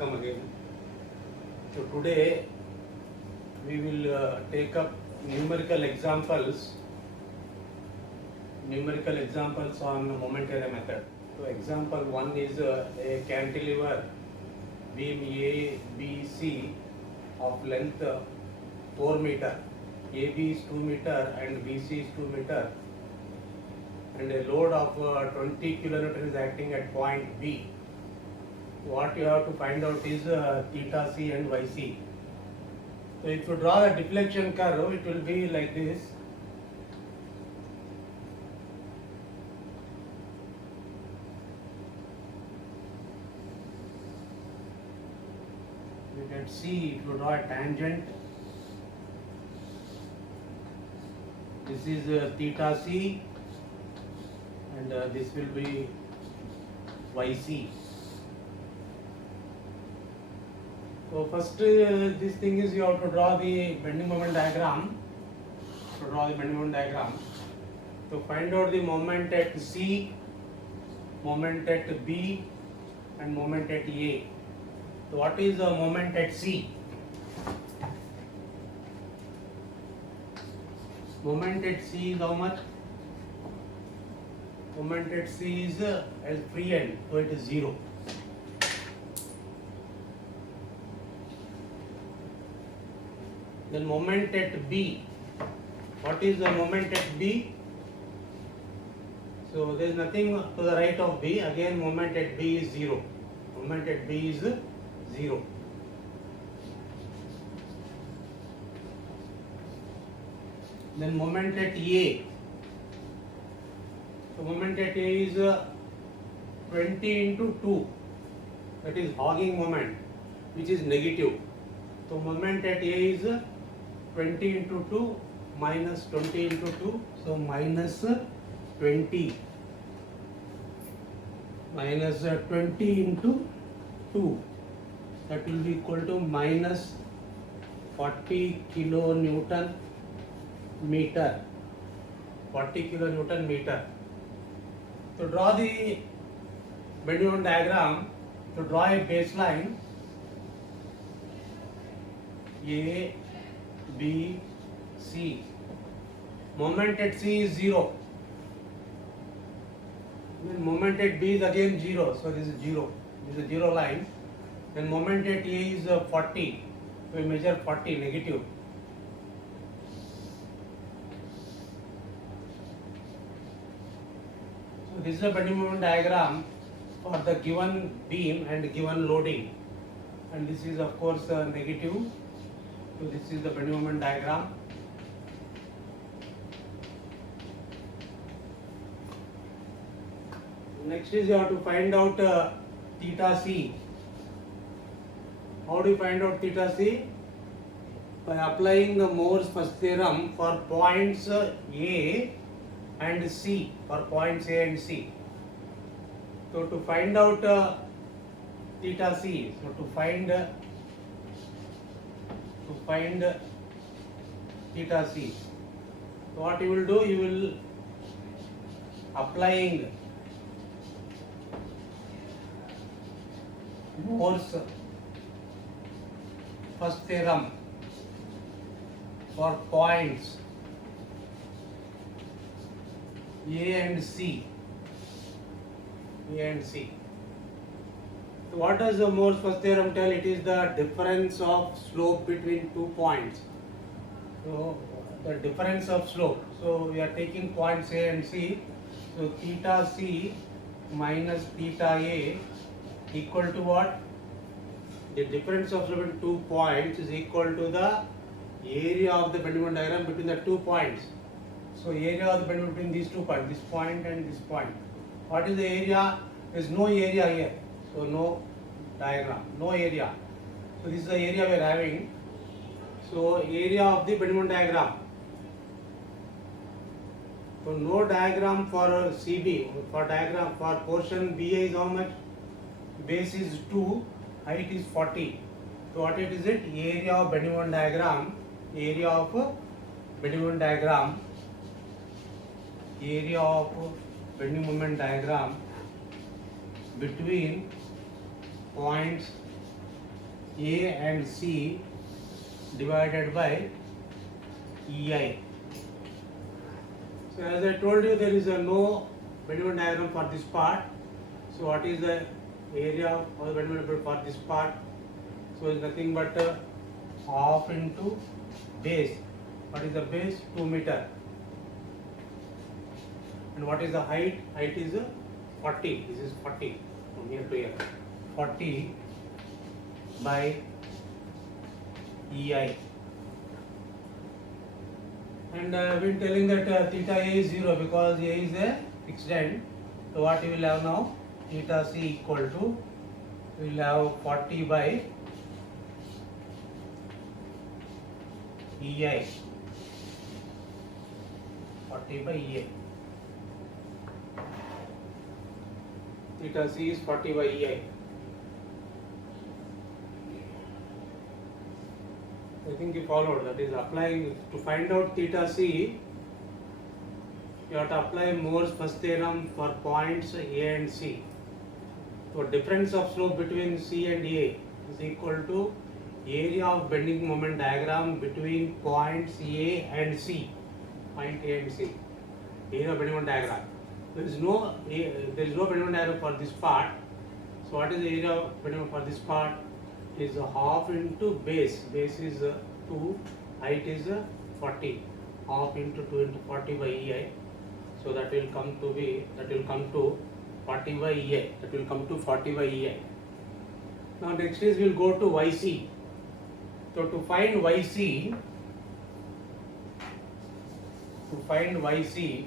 welcome again. So today we will take up numerical examples on moment area method. So example 1 is a cantilever beam A, B, C of length 4 meter. AB is 2 meter and BC is 2 meter, and a load of 20 kilonewton is acting at point B. What you have to find out is theta C and yc. So if you draw the deflection curve, it will be like this. You can see if you draw a tangent, this is theta C and this will be yc. So first this thing is you have to draw the bending moment diagram. To find out the moment at C, moment at B and moment at A. So what is the moment at C? Moment at C is how much? Moment at C is as free end, so it is 0. Then moment at B. What is the moment at B? So there is nothing to the right of B. Again, moment at B is 0. Moment at B is 0. Then moment at A. So moment at A is 20 into 2. That is hogging moment, which is negative. So moment at A is 20 into 2 minus 20 into 2, so minus 20 minus 20 into 2, that will be equal to minus 40 kilonewton meter. 40 kilonewton meter. To draw the bending moment diagram, to draw a baseline A, B, C. Moment at C is 0. Then moment at B is again 0. So this is 0. This is a 0 line. Then moment at A is 40. We measure 40 negative. So this is a bending moment diagram for the given beam and given loading. And this is of course negative. So this is the bending moment diagram. Next is you have to find out theta C. How do you find out theta C? By applying the Moore's first theorem for points A and C, for points A and C. So to find out theta C, so to find theta C, so what you will do, you will applying Moore's first theorem for points A and C. So what does the Moore's first theorem tell? It is the difference of slope between 2 points. So the difference of slope. So we are taking points A and C. So theta C minus theta A equal to what? The difference of slope between 2 points is equal to the area of the bending moment diagram between the 2 points. So area of the bending moment between these 2 points, this point and this point. What is the area? There is no area here. So no diagram, no area. So this is the area we are having. So area of the bending moment diagram. So no diagram for CB. For diagram for portion BA is how much? Base is 2, height is 40. So what it is it? Area of bending moment diagram. Area of bending moment diagram. Area of bending moment diagram between points A and C divided by EI. So as I told you, there is no Bending diagram for this part. So what is the area of the Bending for this part? So it's nothing but half into base. What is the base? 2 meter. And what is the height? Height is 40. This is 40 from here to here. 40 by EI. And I've been telling that theta A is 0 because A is a fixed end. So what you will have now? Theta C equal to, we will have 40 by EI. 40 by EI. Theta C is 40 by EI. I think you followed. That is applying to find out theta C. You have to apply Moore's first theorem for points A and C. So difference of slope between C and A is equal to area of bending moment diagram between points A and C. Point A and C. Area of bending moment diagram. There is no bending moment diagram for this part. So what is the area of bending moment for this part? Is half into base. Base is 2, height is 40. Half into 2 into 40 by EI. So that will come to 40 by EI. That will come to 40 by EI. Now next is we'll go to YC. So to find YC, YC,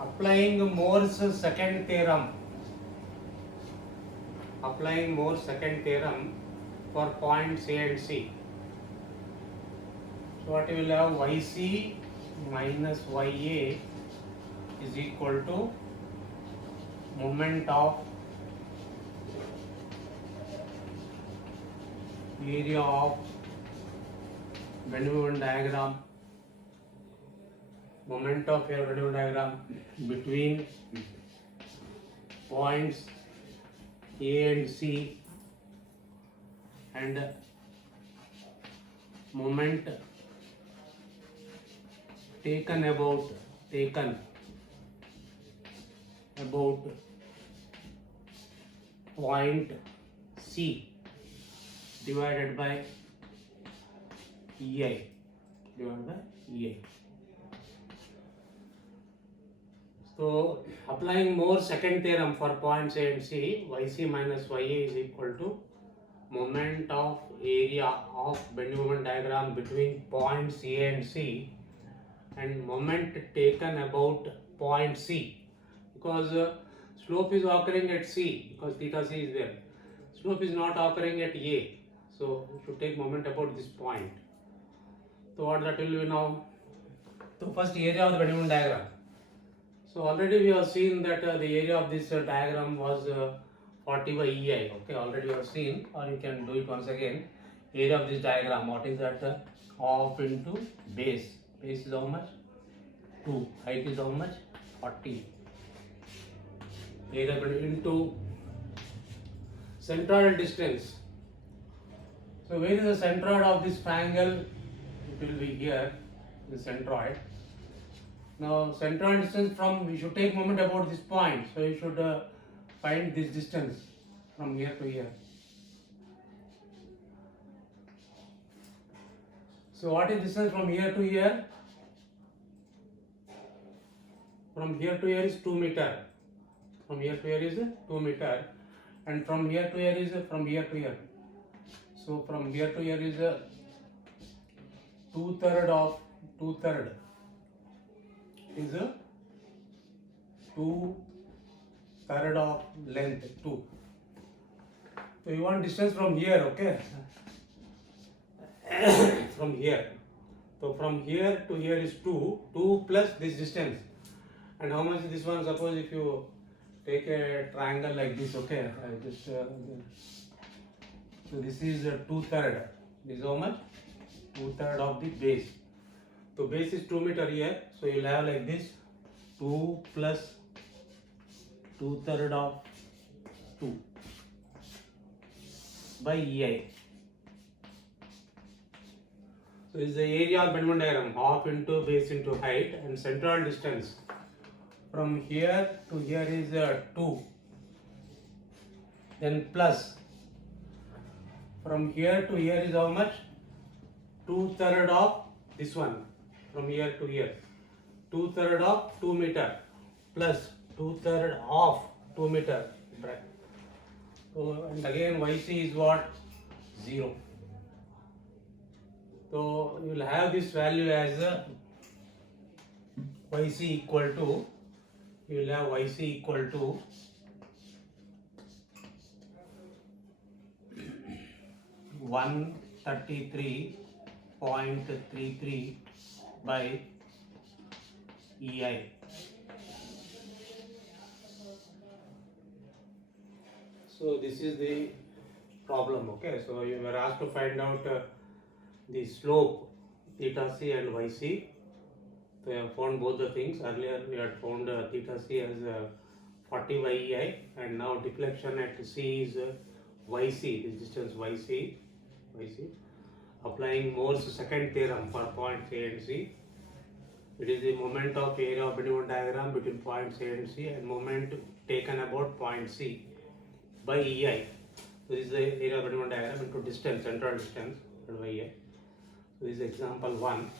applying Moore's second theorem. For points A and C. So what you will have? YC minus YA is equal to moment of area of bending moment diagram. Moment of your bending moment diagram between points A and C, and moment taken about point C divided by EI. So applying Moore's second theorem for points A and C, YC minus YA is equal to moment of area of bending moment diagram between points A and C, and moment taken about point C, because slope is occurring at C because theta C is there. Slope is not occurring at A, so you should take moment about this point. So what that will be now? So first area of the bending moment diagram. So already we have seen that the area of this diagram was 40 by EI. Okay, already you have seen, or you can do it once again. Area of this diagram, what is that? Half into base. Base is how much? 2. Height is how much? 40. Area into centroidal distance. So where is the centroid of this triangle? It will be here, the centroid. Now centroid distance from, we should take moment about this point. So you should find this distance from here to here. So what is distance from here to here? From here to here is 2 meter. From here to here is 2 meter. And from here to here is from here to here. So from here to here is 2/3 of 2/3 is 2/3 of length 2. So you want distance from here, okay? From here. So from here to here is 2 plus this distance. And how much is this one? Suppose if you take a triangle like this, okay? So this is 2/3. This is how much? 2/3 of the base. So base is 2 meter here. So you'll have like this 2 plus 2/3 of 2 by EI. So this is the area of Bendman diagram, half into base into height, and central distance from here to here is 2. Then plus from here to here is how much? 2/3 of this one. From here to here, 2/3 of 2 meter plus 2/3 of 2 meter. So and again YC is what? 0. So you will have this value as YC equal to, you will have YC equal to 133.33 by EI. So this is the problem, okay? So you were asked to find out the slope theta c and yc. So I have found both the things. Earlier we had found theta c as 40 by EI, and now deflection at C is yc, this distance yc. Applying Moore's second theorem for points A and C. It is the moment of area of Bendman diagram between points A and C, and moment taken about point C by EI. So this is the area of Bendman diagram into distance, central distance by EI. So this is example 1.